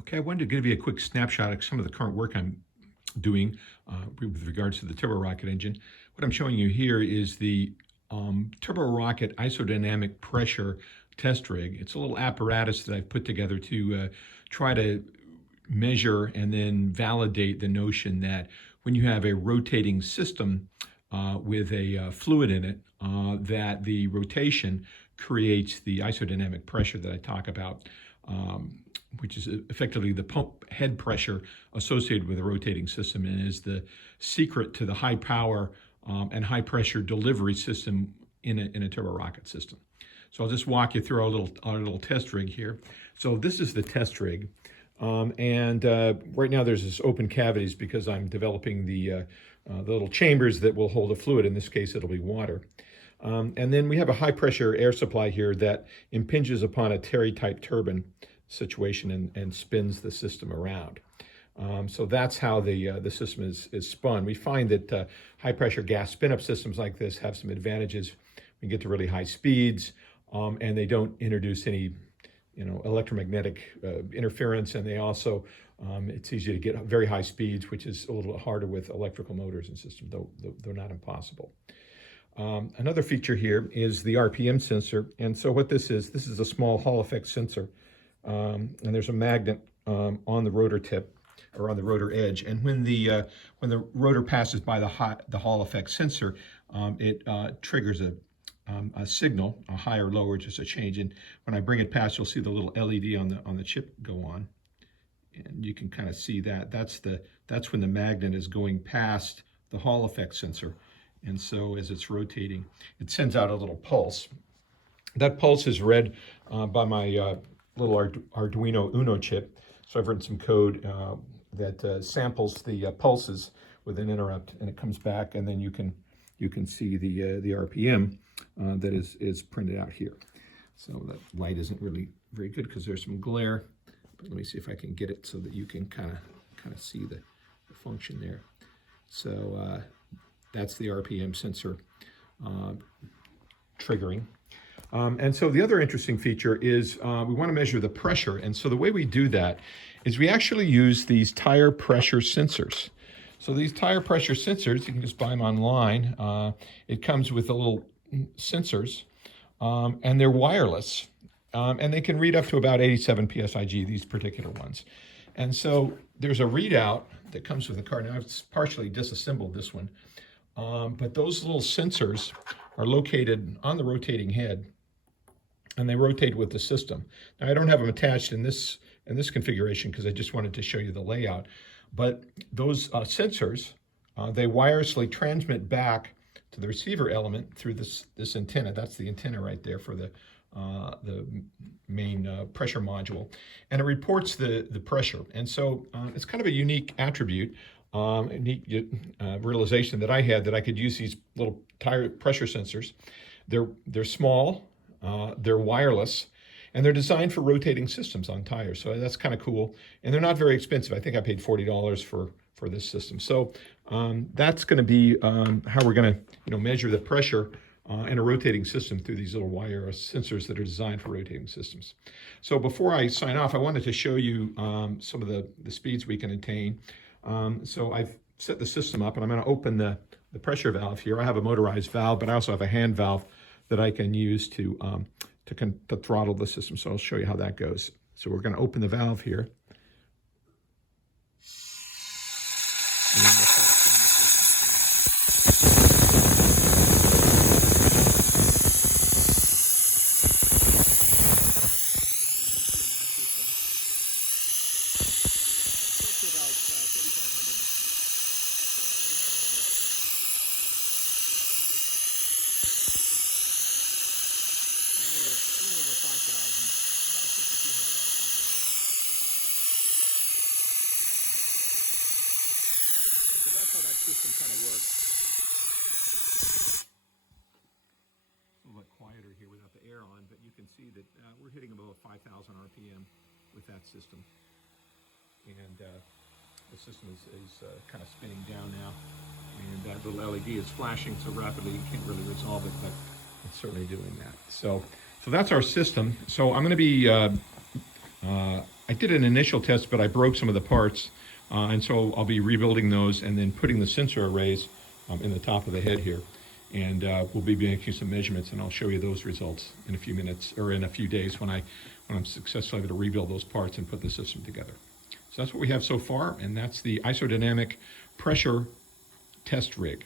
Okay, I wanted to give you a quick snapshot of some of the current work I'm doing with regards to the Turborocket engine. What I'm showing you here is the Turborocket Isodynamic Pressure Test Rig. It's a little apparatus that I've put together to try to measure and then validate the notion that when you have a rotating system with a fluid in it, that the rotation creates the isodynamic pressure that I talk about, which is effectively the pump head pressure associated with a rotating system, and is the secret to the high power and high pressure delivery system in a Turborocket system. So I'll just walk you through our little test rig here. So this is the test rig. Right now there's this open cavities because I'm developing the little chambers that will hold a fluid. In this case, it'll be water. And then we have a high pressure air supply here that impinges upon a Terry type turbine situation and spins the system around. So that's how the system is spun. We find that high pressure gas spin up systems like this have some advantages. We get to really high speeds, and they don't introduce any electromagnetic interference, and they also, it's easy to get very high speeds, which is a little harder with electrical motors and systems, though they're not impossible. Another feature here is the RPM sensor, and so what this is a small Hall effect sensor, and there's a magnet on the rotor tip, or on the rotor edge, and when the rotor passes by the Hall effect sensor, it triggers a signal, a high or low, or just a change. And when I bring it past, you'll see the little LED on the chip go on, and you can kind of see that. That's when the magnet is going past the Hall effect sensor, and so as it's rotating, it sends out a little pulse. That pulse is read by my little Arduino Uno chip. So I've written some code that samples the pulses with an interrupt, and it comes back, and then you can see the RPM that is printed out here. So that light isn't really very good because there's some glare, but let me see if I can get it so that you can kind of see the function there. So that's the RPM sensor triggering. And so the other interesting feature is we want to measure the pressure, and so the way we do that is we actually use these tire pressure sensors. So these tire pressure sensors, you can just buy them online. It comes with a little sensors, and they're wireless, and they can read up to about 87 psig, these particular ones. And so there's a readout that comes with the car. Now I've partially disassembled this one, but those little sensors are located on the rotating head, and they rotate with the system. Now I don't have them attached in this configuration because I just wanted to show you the layout. But those sensors, they wirelessly transmit back to the receiver element through this antenna. That's the antenna right there for the main pressure module, and it reports the pressure. And so it's kind of a unique attribute, a unique realization that I had, that I could use these little tire pressure sensors. They're small, they're wireless, and they're designed for rotating systems on tires. So that's kind of cool. And they're not very expensive. I think I paid $40 for this system. So that's going to be how we're going to measure the pressure in a rotating system through these little wireless sensors that are designed for rotating systems. So before I sign off, I wanted to show you some of the speeds we can attain. So I've set the system up, and I'm going to open the pressure valve here. I have a motorized valve, but I also have a hand valve that I can use to throttle the system. So I'll show you how that goes. So we're going to open the valve here. And then we'll start turning the system down. So that's how that system kind of works. A little bit quieter here without the air on, but you can see that we're hitting about 5,000 RPM with that system. And the system is kind of spinning down now. And that little LED is flashing so rapidly you can't really resolve it, but it's certainly doing that. So that's our system. So I'm going to be I did an initial test, but I broke some of the parts, and so I'll be rebuilding those and then putting the sensor arrays in the top of the head here. And we'll be making some measurements, and I'll show you those results in a few minutes, or in a few days when I'm successfully able to rebuild those parts and put the system together. So that's what we have so far, and that's the Isodynamic Pressure Test Rig.